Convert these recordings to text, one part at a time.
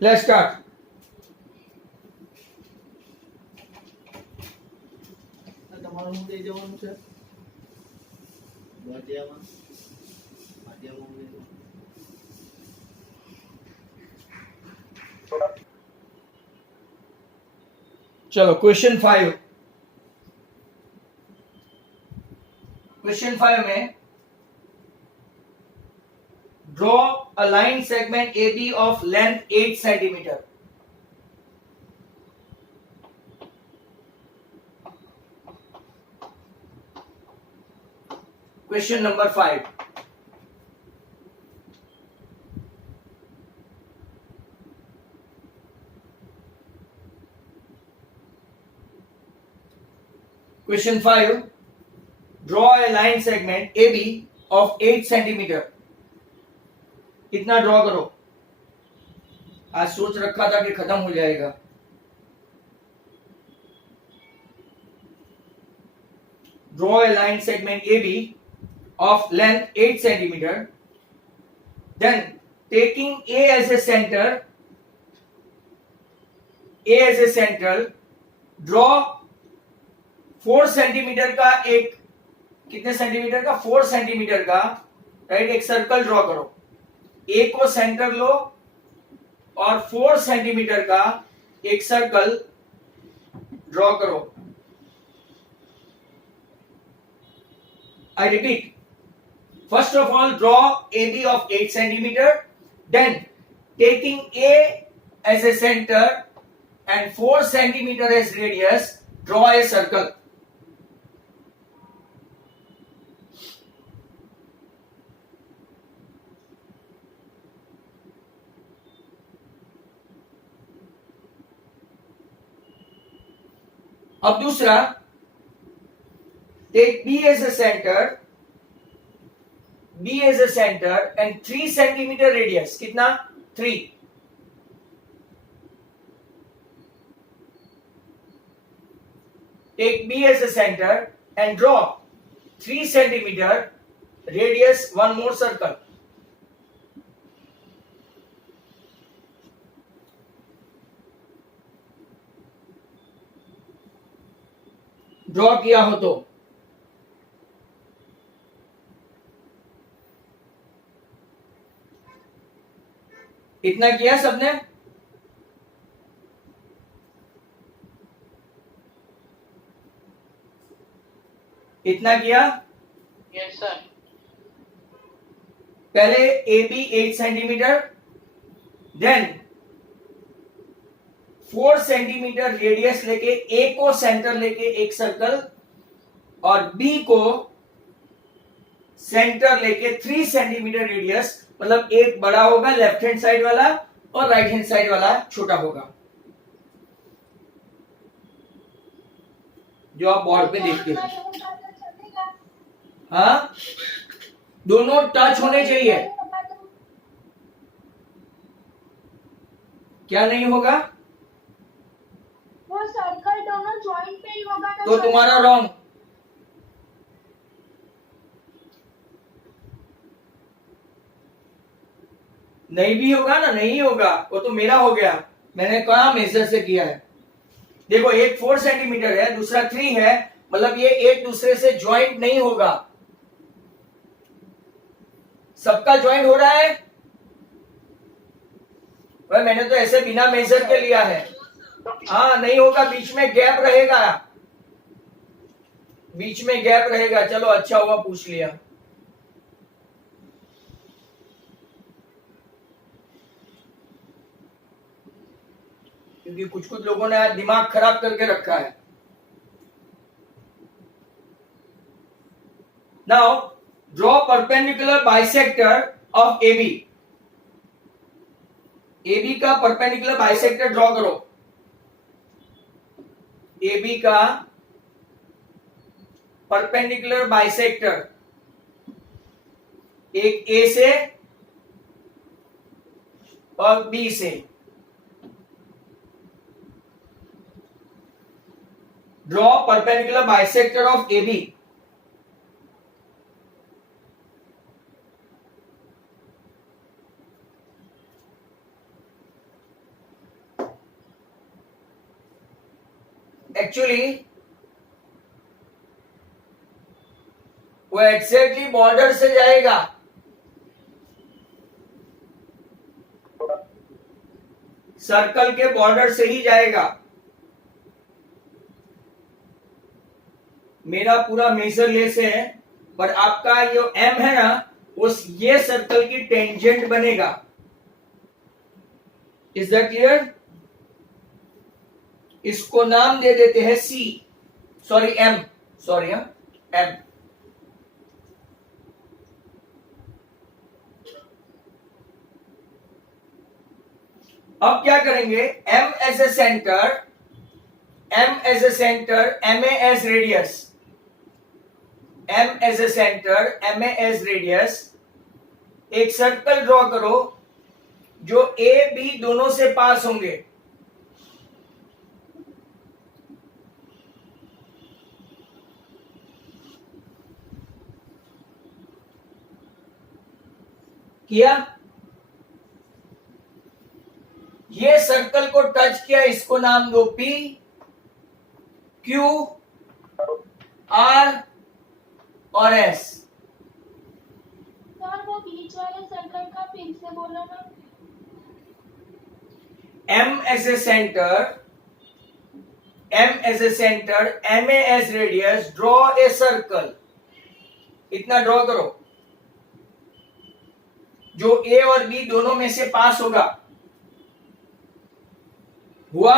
Let's start. તમારું શું લઈ જવાનું છે? માધ્યમાં માધ્યમાં લઈ જવાનું. चलो क्वेश्चन 5. क्वेश्चन 5 में draw a line segment AB of length 8 centimetre. Question number 5. Question 5. Draw a line segment AB of 8 centimetre. कितना ड्रॉ करो? आज सोच रखा था कि खत्म हो जाएगा. Draw a line segment AB of length 8 centimeter. Then taking A as a center, draw 4 centimetre का एक, कितने सेंटीमीटर का? 4 सेंटीमीटर का, राइट, एक सर्कल ड्रॉ करो. ए को सेंटर लो और 4 सेंटीमीटर का एक सर्कल ड्रॉ करो. I repeat, first of all draw AB of 8 centimeter, then taking A as a center and 4 centimeter as radius, draw a circle. अब दूसरा, take B as a center and 3 centimetre radius. कितना? 3. Take B as a center and draw 3 centimeter radius, one more circle. Draw किया हो तो इतना किया सबने? इतना किया? Yes sir. पहले AB 8 centimetre, then 4 centimetre radius लेके A को सेंटर लेके एक सर्कल और B को सेंटर लेके 3 सेंटीमीटर रेडियस, मतलब एक बड़ा होगा लेफ्ट हैंड साइड वाला और राइट हैंड साइड वाला छोटा होगा, जो आप बोर्ड पे देखते हैं. हाँ, दोनों टच होने चाहिए. क्या नहीं होगा? वो सर्कल दोनों जॉइंट पे ही होगा ना. तो तुम्हारा रॉन्ग. नहीं भी होगा ना, नहीं होगा, वो तो मेरा हो गया. मैंने कहा मेजर से किया है. देखो, एक 4 सेंटीमीटर है, दूसरा 3 है, मतलब ये एक दूसरे से ज्वाइंट नहीं होगा. सबका ज्वाइंट हो रहा है. भाई मैंने तो ऐसे बिना मेजर के लिया है. हाँ, नहीं होगा, बीच में गैप रहेगा, बीच में गैप रहेगा. चलो अच्छा हुआ पूछ लिया. क्योंकि कुछ लोगों ने आज दिमाग खराब करके रखा है. Now draw perpendicular bisector of AB. AB का परपेंडिकुलर बाइसेक्टर ड्रॉ करो. AB का परपेंडिकुलर बाइसेक्टर, एक A से और B से. Draw perpendicular bisector of AB. Actually वो एग्जैक्टली बॉर्डर से जाएगा, सर्कल के बॉर्डर से ही जाएगा। मेरा पूरा मेजर लेस है, पर आपका जो एम है ना, उस ये सर्कल की टेंजेंट बनेगा। Is that clear? इसको नाम दे देते हैं C, sorry M, sorry M. अब क्या करेंगे, M as a centre, M as a centre, M A as radius, M as a centre, M A as radius. एक सर्कल ड्रॉ करो जो ए बी दोनों से पास होंगे। किया? ये सर्कल को टच किया, इसको नाम दो P, Q, R और S। सर वो बीच वाले सर्कल का फिर से बोलो ना। M as a center, M as a center, MA as radius, draw a circle। इतना ड्रॉ करो जो A और B दोनों में से पास होगा। हुआ?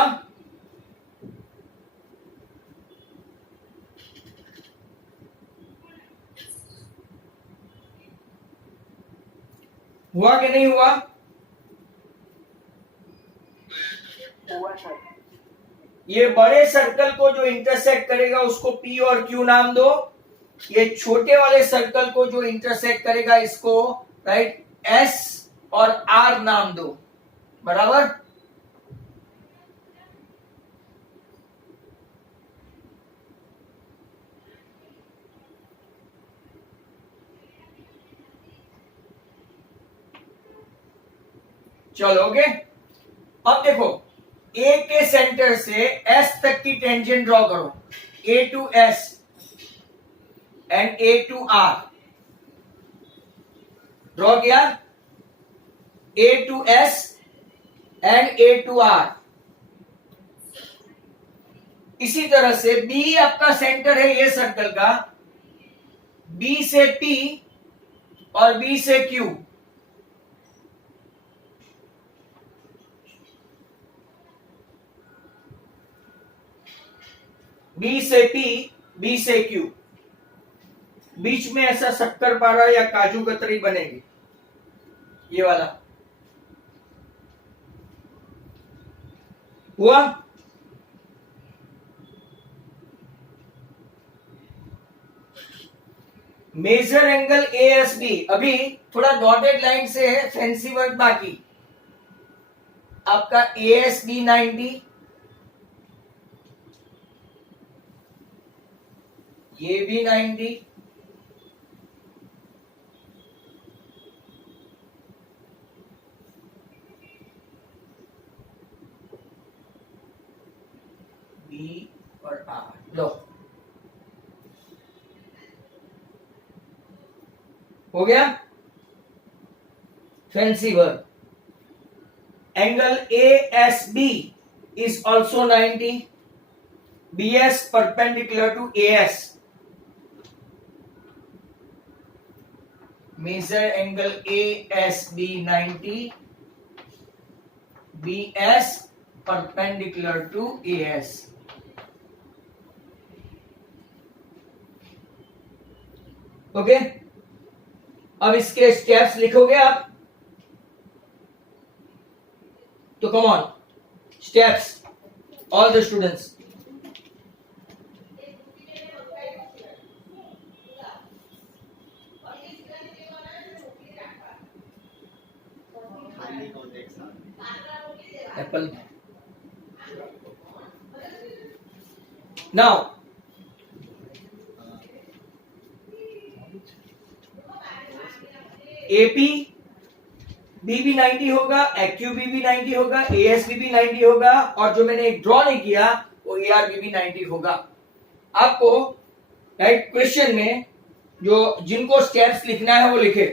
हुआ कि नहीं हुआ? हुआ सर। ये बड़े सर्कल को जो इंटरसेक्ट करेगा उसको P और Q नाम दो। ये छोटे वाले सर्कल को जो इंटरसेक्ट करेगा इसको राइट S और R नाम दो। बराबर? चलो ओके। अब देखो ए के सेंटर से एस तक की टेंजेंट ड्रॉ करो, A to S and A to R. Draw किया? A to S and A to R. इसी तरह से बी आपका सेंटर है ये सर्कल का, बी से पी और बी से क्यू। बी से पी, बी से क्यू, बीच में ऐसा शक्कर पारा या काजू कतरी बनेगी, ये वाला। हुआ? Measure angle A S B. अभी थोड़ा डॉटेड लाइन से है, फैंसी वर्क बाकी। आपका ए एस बी 90, ये भी 90, बी और आर। लो हो गया fancy work. Angle A S B is also 90, B S perpendicular to A S. Measure angle A S B 90, B S perpendicular to A S. Okay, अब इसके स्टेप्स लिखोगे आप तो come on steps all the students. Apple. Now AP B भी 90 होगा, acute B भी 90 होगा, ASB भी 90 होगा, और जो मैंने एक ड्रॉ नहीं किया वो ARBB 90 होगा। आपको राइट क्वेश्चन में जो जिनको स्टेप्स लिखना है वो लिखे।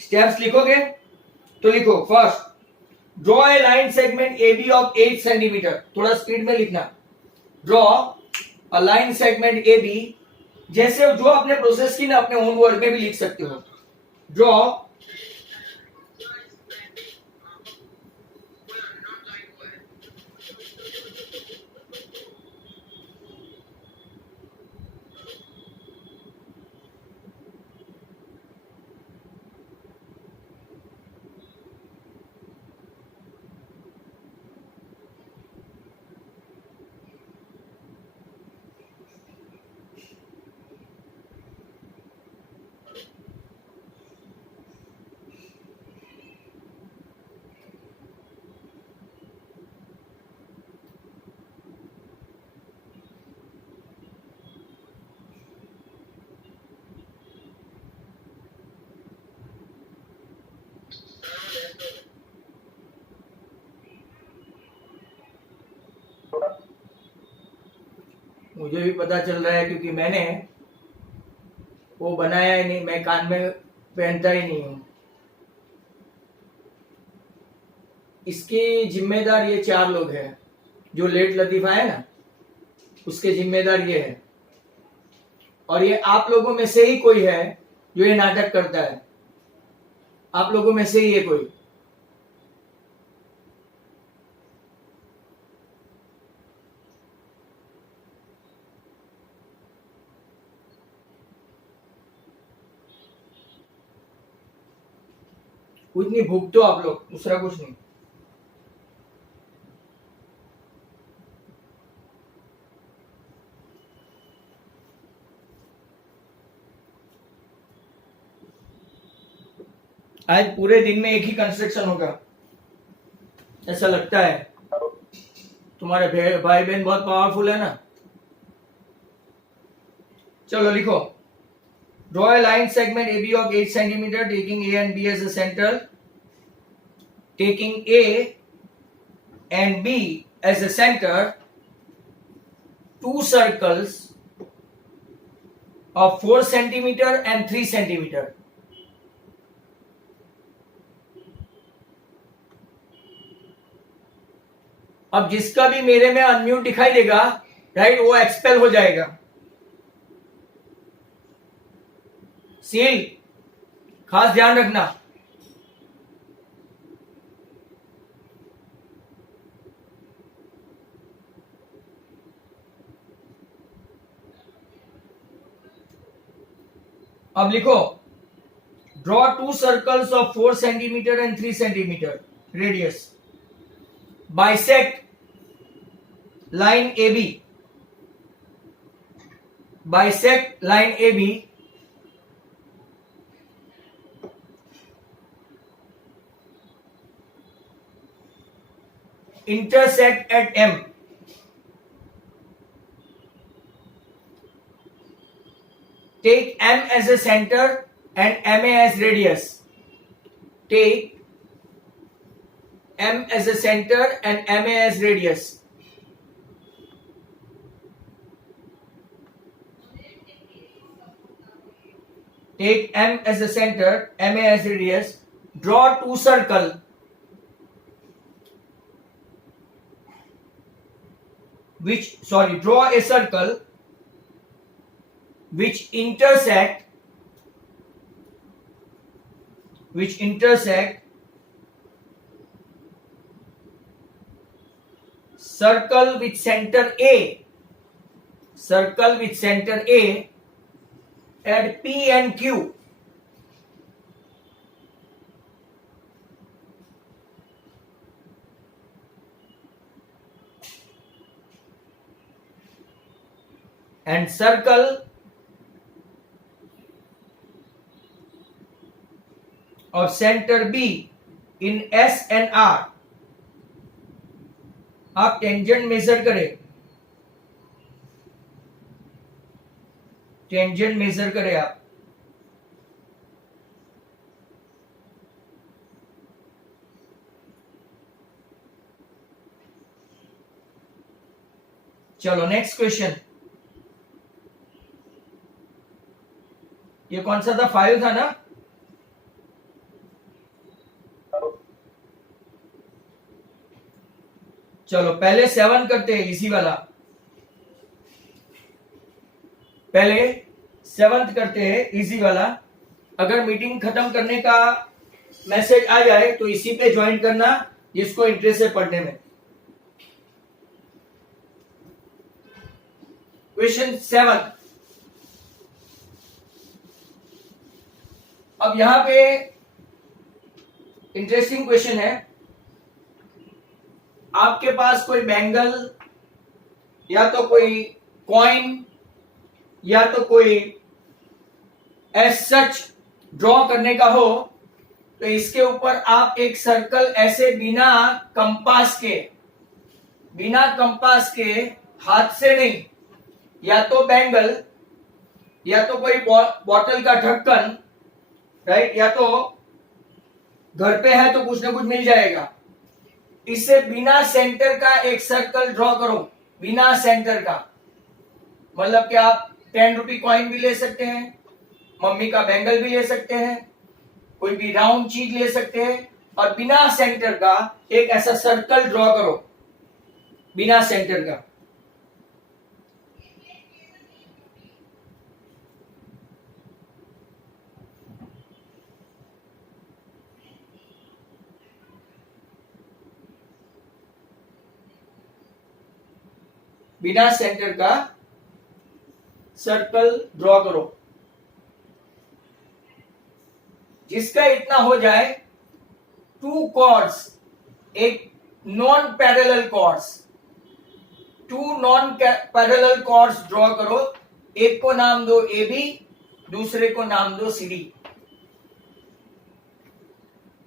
स्टेप्स लिखोगे तो लिखो, first draw a line segment AB of 8 centimetre, थोड़ा स्पीड में लिखना। Draw a line segment AB, जैसे जो आपने प्रोसेस की ना अपने ओन वर्ड में भी लिख सकते हो। ड्रॉ मुझे भी पता चल रहा है क्योंकि मैंने वो बनाया ही नहीं, मैं कान में पहनता ही नहीं हूं। इसकी जिम्मेदार ये 4 लोग हैं। जो लेट लतीफा है ना, उसके जिम्मेदार ये है, और ये आप लोगों में से ही कोई है जो ये नाटक करता है। आप लोगों में से ही ये कोई। कुछ नहीं, भूख आप लोग, दूसरा कुछ नहीं। आज पूरे दिन में एक ही कंस्ट्रक्शन होगा ऐसा लगता है। तुम्हारे भाई बहन बहुत पावरफुल है ना। चलो लिखो, draw a line segment AB of 8 centimeter taking A and B as a center, taking A and B as a center, 2 circles of 4 centimeter and 3 centimeter. अब जिसका भी मेरे में अनम्यूट दिखाई देगा, राइट, वो एक्सपेल हो जाएगा। सील, खास ध्यान रखना। अब लिखो, draw 2 circles of 4 centimetre and 3 centimetre radius, bisect line AB, bisect line AB, intersect at M, take M as a center and MA as radius, take M as a center and MA as radius. Take M as a center, MA as radius. Draw 2 circles. Draw a circle which intersect circle with center A at P and Q. And circle of center B in S and R. आप tangent major करें, आप। चलो next question, ये कौन सा था? 5 था ना? चलो पहले 7 करते हैं, इसी वाला। पहले 7th करते हैं, इजी वाला। अगर मीटिंग खत्म करने का मैसेज आ जाए तो इसी पे ज्वाइन करना, जिसको इंटरेस्ट है पढ़ने में। क्वेश्चन 7। अब यहां पे इंटरेस्टिंग क्वेश्चन है। आपके पास कोई बैंगल या तो कोई कॉइन या तो कोई एज सच ड्रॉ करने का हो, तो इसके ऊपर आप एक सर्कल ऐसे बिना कंपास के हाथ से नहीं, या तो बैंगल या तो कोई बॉटल का ढक्कन, राइट, या तो घर पे है तो कुछ ना कुछ मिल जाएगा, इससे बिना सेंटर का एक सर्कल ड्रॉ करो। बिना सेंटर का मतलब कि आप 10 रुपी कॉइन भी ले सकते हैं, मम्मी का बैंगल भी ले सकते हैं, कोई भी राउंड चीज ले सकते हैं, और बिना सेंटर का एक ऐसा सर्कल ड्रॉ करो, बिना सेंटर का। बिना सेंटर का सर्कल ड्रॉ करो, जिसका इतना हो जाए 2 कॉर्ड्स, एक non parallel chords, 2 non parallel chords draw करो। एक को नाम दो AB, दूसरे को नाम दो CD।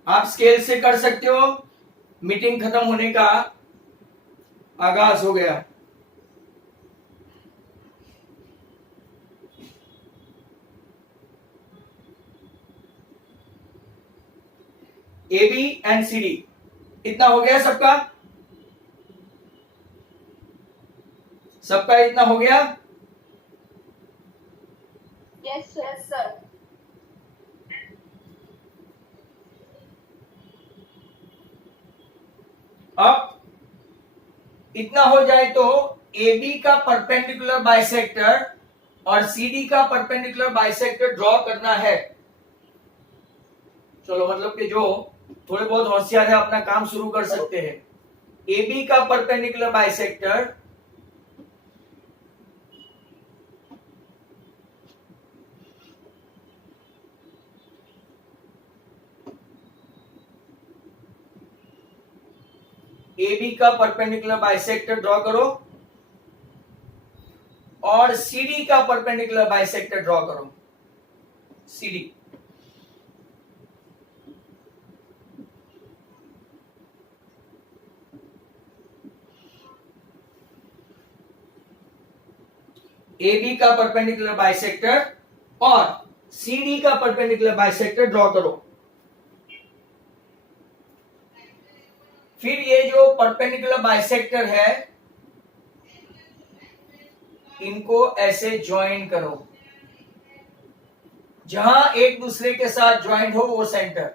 आप स्केल से कर सकते हो। मीटिंग खत्म होने का आगाज हो गया। AB एंड CD इतना हो गया सबका? सबका इतना हो गया? Yes sir. अब इतना हो जाए तो AB का परपेंडिकुलर बाइसेक्टर और CD का परपेंडिकुलर बाइसेक्टर ड्रॉ करना है। चलो मतलब कि जो थोड़े बहुत होशियार है अपना काम शुरू कर सकते हैं। AB का परपेंडिकुलर बाइसेक्टर AB का परपेंडिकुलर बाइसेक्टर ड्रॉ करो और CD का परपेंडिकुलर बाइसेक्टर ड्रॉ करो। CD AB का परपेंडिकुलर बाइसेक्टर और CD का परपेंडिकुलर बाइसेक्टर ड्रॉ करो। फिर ये जो परपेंडिकुलर बाइसेक्टर है इनको ऐसे ज्वाइन करो, जहां एक दूसरे के साथ ज्वाइंट हो वो सेंटर,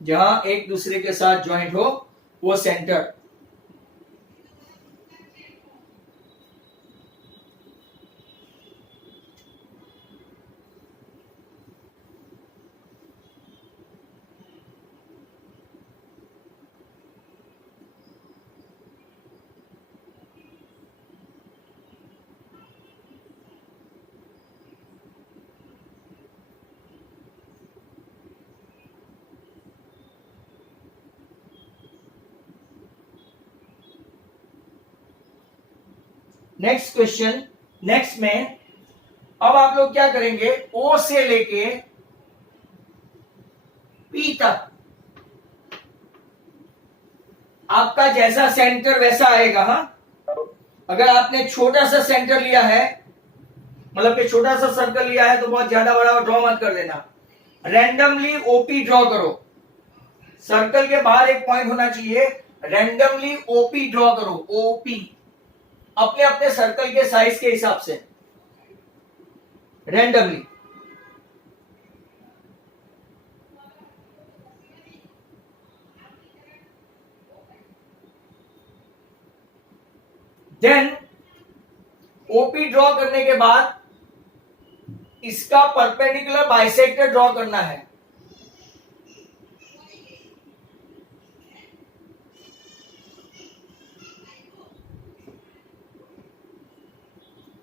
जहां एक दूसरे के साथ ज्वाइंट हो वो सेंटर। नेक्स्ट क्वेश्चन, नेक्स्ट में अब आप लोग क्या करेंगे, O से लेके P तक आपका जैसा सेंटर वैसा आएगा। हाँ, अगर आपने छोटा सा सेंटर लिया है, मतलब कि छोटा सा सर्कल लिया है, तो बहुत ज्यादा बड़ा ड्रॉ मत कर देना। रैंडमली OP ड्रॉ करो। सर्कल के बाहर एक पॉइंट होना चाहिए, रैंडमली ओपी ड्रॉ करो, ओपी अपने अपने सर्कल के साइज के हिसाब से रैंडमली। देन ओपी ड्रॉ करने के बाद इसका परपेंडिकुलर बाइसेक्टर ड्रॉ करना है।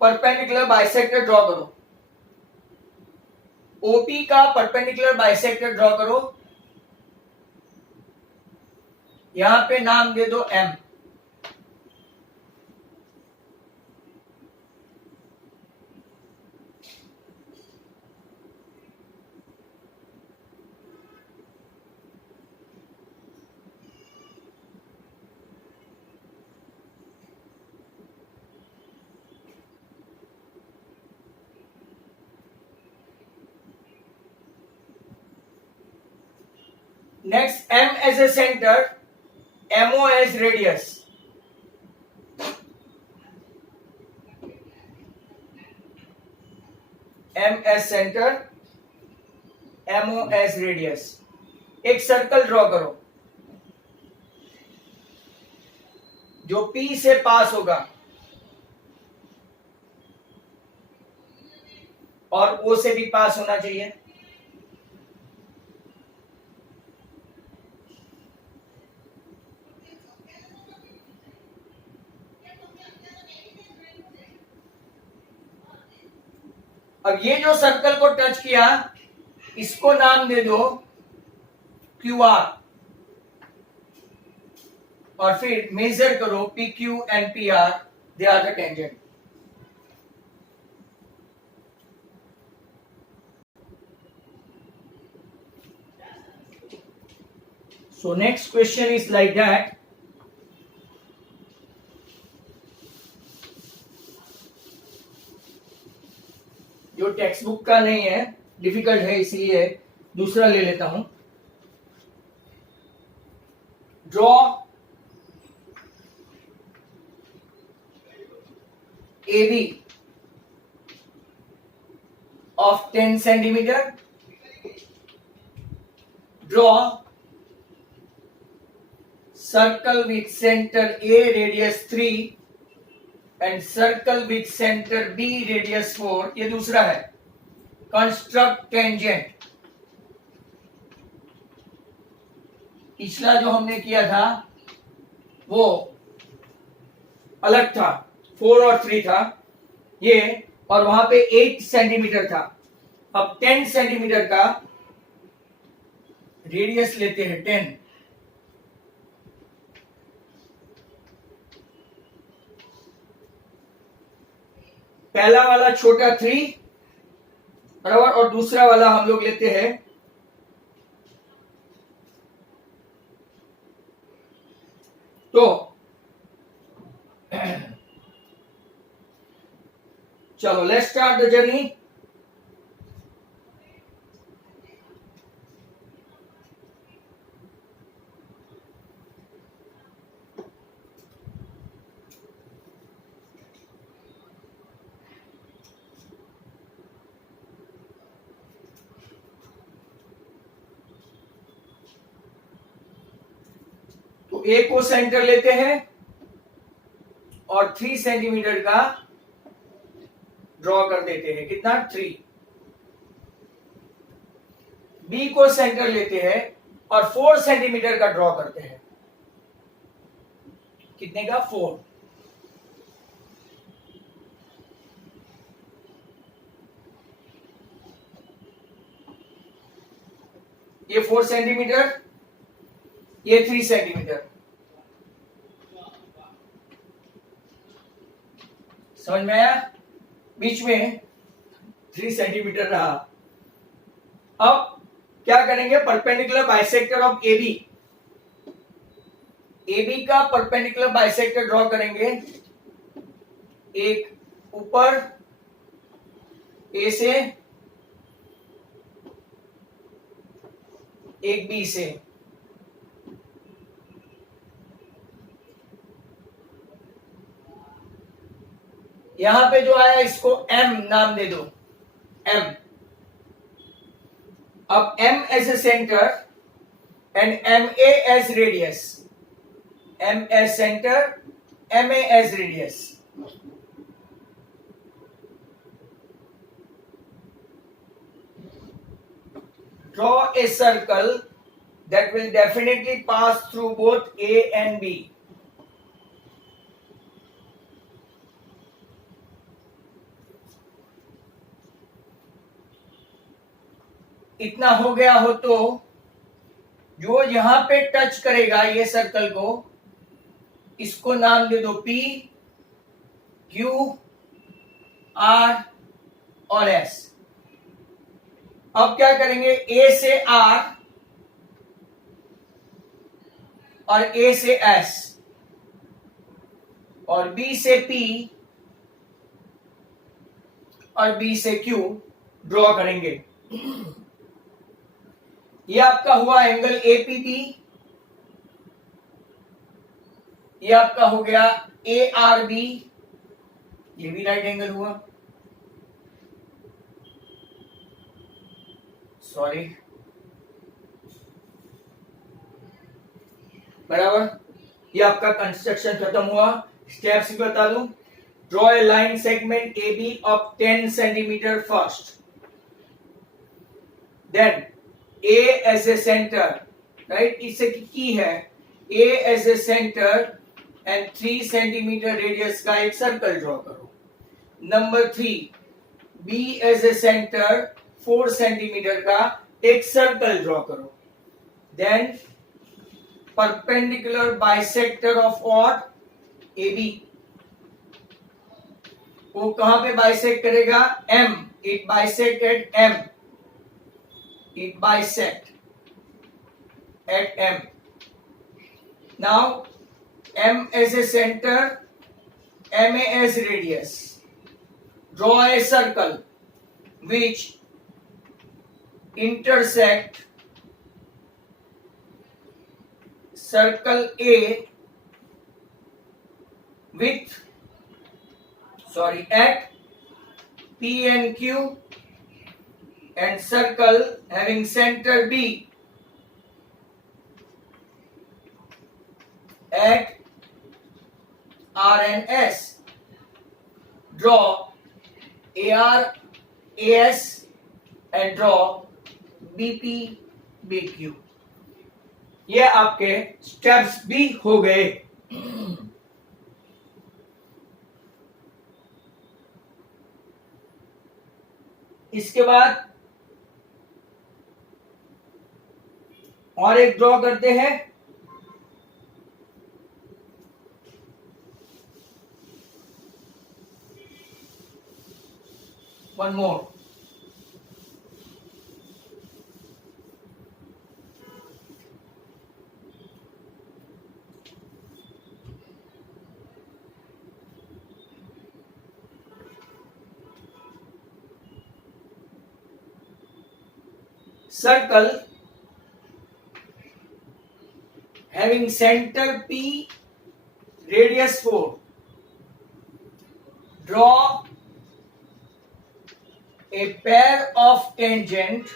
परपेंडिकुलर बाइसेक्टर ड्रॉ करो, ओपी का परपेंडिकुलर बाइसेक्टर ड्रॉ करो। यहां पे नाम दे दो M. Next, M as a center, MO as radius. M as center, MO as radius. एक सर्कल ड्रॉ करो जो P से पास होगा और O से भी पास होना चाहिए। अब ये जो सर्कल को टच किया इसको नाम दे दो QR और फिर मेजर करो PQ and PR, they are the tangent. So next question is like that. जो टेक्स्ट बुक का नहीं है, डिफिकल्ट है, इसलिए दूसरा ले लेता हूं। Draw AB of 10 centimeter. Draw circle with center A radius 3 and circle with center B radius 4. ये दूसरा है। Construct tangent. पिछला जो हमने किया था वो अलग था, 4 और 3 था ये, और वहां पे 8 सेंटीमीटर था। अब 10 सेंटीमीटर का रेडियस लेते हैं, 10। पहला वाला छोटा 3 बराबर, और दूसरा वाला हम लोग लेते हैं तो चलो लेट्स स्टार्ट द जर्नी। तो ए को सेंटर लेते हैं और 3 सेंटीमीटर का ड्रॉ कर देते हैं। कितना? 3। बी को सेंटर लेते हैं और 4 सेंटीमीटर का ड्रॉ करते हैं। कितने का? 4। ये 4 सेंटीमीटर, ये 3 सेंटीमीटर। समझ में आया? बीच में 3 सेंटीमीटर रहा। अब क्या करेंगे? Perpendicular bisector of AB। AB का परपेंडिकुलर बाइसेक्टर ड्रॉ करेंगे। एक ऊपर A से, एक B से। यहां पे जो आया इसको m नाम दे दो, m. अब m as a center and ma as radius, m as center, ma as radius. Draw a circle that will definitely pass through both A and B. इतना हो गया हो तो जो यहां पे टच करेगा ये सर्कल को, इसको नाम दे दो P, Q, R और S. अब क्या करेंगे, A से R और A से S और B से P और B से Q ड्रॉ करेंगे. ये आपका हुआ एंगल APB, ये आपका हो गया ARB, ये भी राइट एंगल हुआ, सॉरी, बराबर. ये आपका कंस्ट्रक्शन खत्म हुआ. स्टेप्स भी बता दूं. Draw a line segment AB of 10 centimetre first, then A as a center, right? इससे की है A as a center and 3 centimetre radius का एक सर्कल ड्रॉ करो. Number 3, B as a center 4 centimetre का एक सर्कल ड्रॉ करो. Then perpendicular bisector of what? AB. वो कहां पे बाइसेक्ट करेगा? M. It bisect at M. It bisect at M. Now M as a center, MA as radius. Draw a circle which intersect circle A with at P and Q and circle having center B at R and S. Draw AR, AS and draw BP, BQ. ये आपके steps भी हो गए. इसके बाद और एक draw करते हैं. One more. Circle having center P, radius 4. Draw a pair of tangent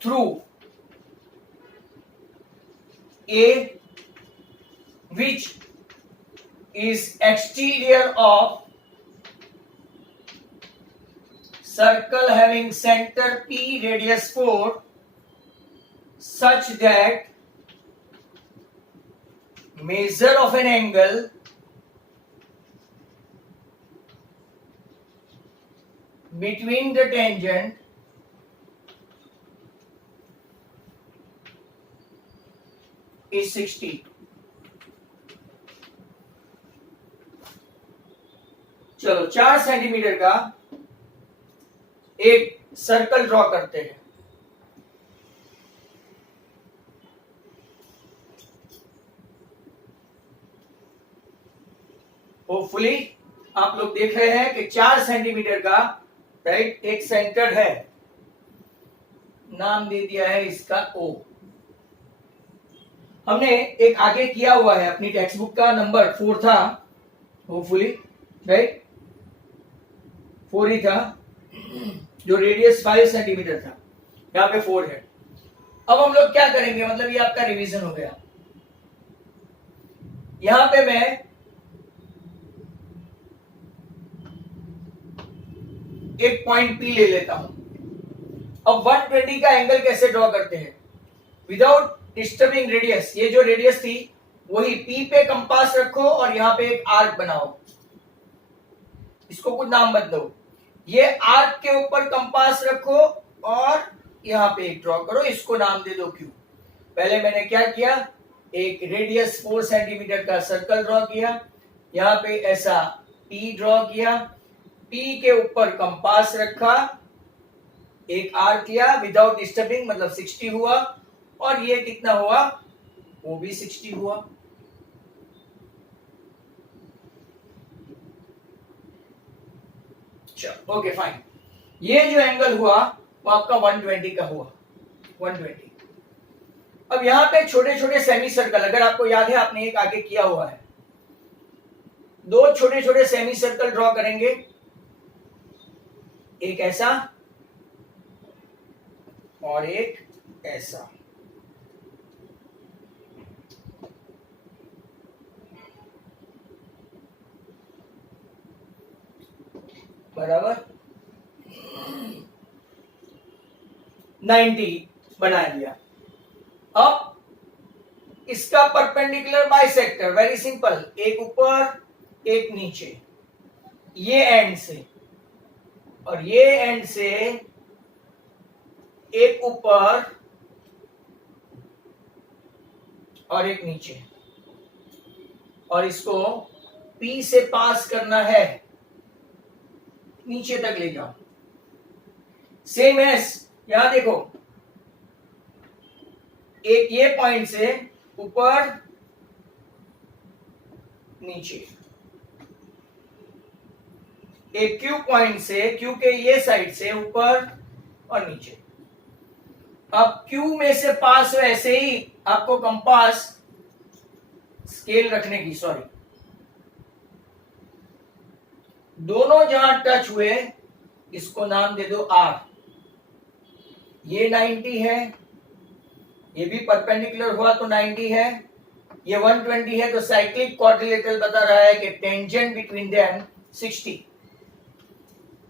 through A, which is exterior of circle having center P, radius 4, such that measure of an angle between the tangent is 60. चलो 4 centimetre का एक circle draw करते हैं. Hopefully आप लोग देख रहे हैं कि 4 सेंटीमीटर का राइट एक सेंटर है. नाम दे दिया है इसका O. हमने एक आगे किया हुआ है, अपनी टेक्स्ट बुक का नंबर 4 था होपफुली, राइट, 4 ही था, जो रेडियस 5 सेंटीमीटर था, यहाँ पे 4 है। अब हम लोग क्या करेंगे, मतलब ये आपका रिवीजन हो गया। यहां पे मैं एक पॉइंट P ले लेता हूं। अब 120 का एंगल कैसे ड्रॉ करते हैं विदाउट डिस्टर्बिंग रेडियस। ये जो रेडियस थी वही P पे कंपास रखो और यहां पे एक आर्क बनाओ, इसको कुछ नाम मत दो। ये आर्क के ऊपर कंपास रखो और यहां पे एक ड्रॉ करो, इसको नाम दे दो Q। पहले मैंने क्या किया, एक रेडियस 4 सेंटीमीटर का सर्कल ड्रॉ किया, यहां पे ऐसा P ड्रॉ किया, P के ऊपर कंपास रखा, एक आर्क किया विदाउट डिस्टर्बिंग, मतलब 60 हुआ, और ये कितना हुआ, वो भी 60 हुआ। चलो ओके फाइन, ये जो एंगल हुआ वो आपका 120 का हुआ, 120। अब यहां पे छोटे छोटे सेमी सर्कल, अगर आपको याद है आपने एक आगे किया हुआ है, 2 छोटे छोटे सेमी सर्कल ड्रॉ करेंगे, एक ऐसा और एक ऐसा। बराबर 90 बना दिया। अब इसका परपेंडिकुलर बाइसेक्टर वेरी सिंपल, एक ऊपर एक नीचे, ये एंड से और ये एंड से एक ऊपर और एक नीचे, और इसको P से पास करना है, नीचे तक ले जाओ। सेम एस यहां देखो, एक ये पॉइंट से ऊपर नीचे, एक Q पॉइंट से, Q के ये साइड से ऊपर और नीचे। अब Q में से पास हो, ऐसे ही आपको कंपास स्केल रखने की, सॉरी, दोनों जहां टच हुए इसको नाम दे दो R। ये 90 है, ये भी परपेंडिकुलर हुआ तो 90 है, ये 120 है, तो साइक्लिक क्वाड्रिलेटरल बता रहा है कि टेंजेंट बिटवीन देम 60।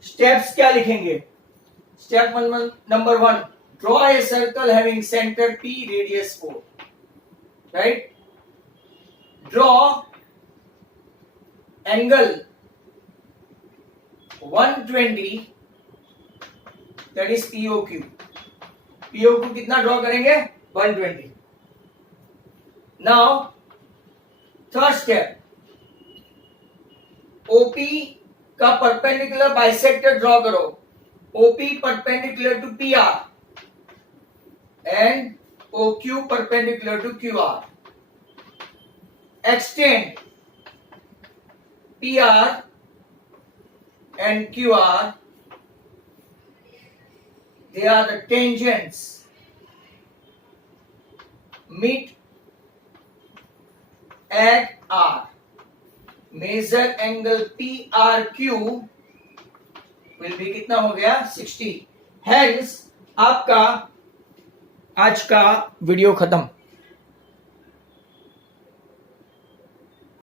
स्टेप्स क्या लिखेंगे, step number 1, draw a circle having centre P, radius 4, right. Draw angle 120, that is POQ। POQ कितना ड्रॉ करेंगे, 120। नाउ थर्ड स्टेप, OP का परपेंडिकुलर बाइसेक्टर ड्रॉ करो, OP perpendicular to PR and OQ perpendicular to QR। Extend PR and QR, they are the tangents, meet at R. Measure angle PRQ will be कितना हो गया, 60। Hence आपका आज का video खत्म।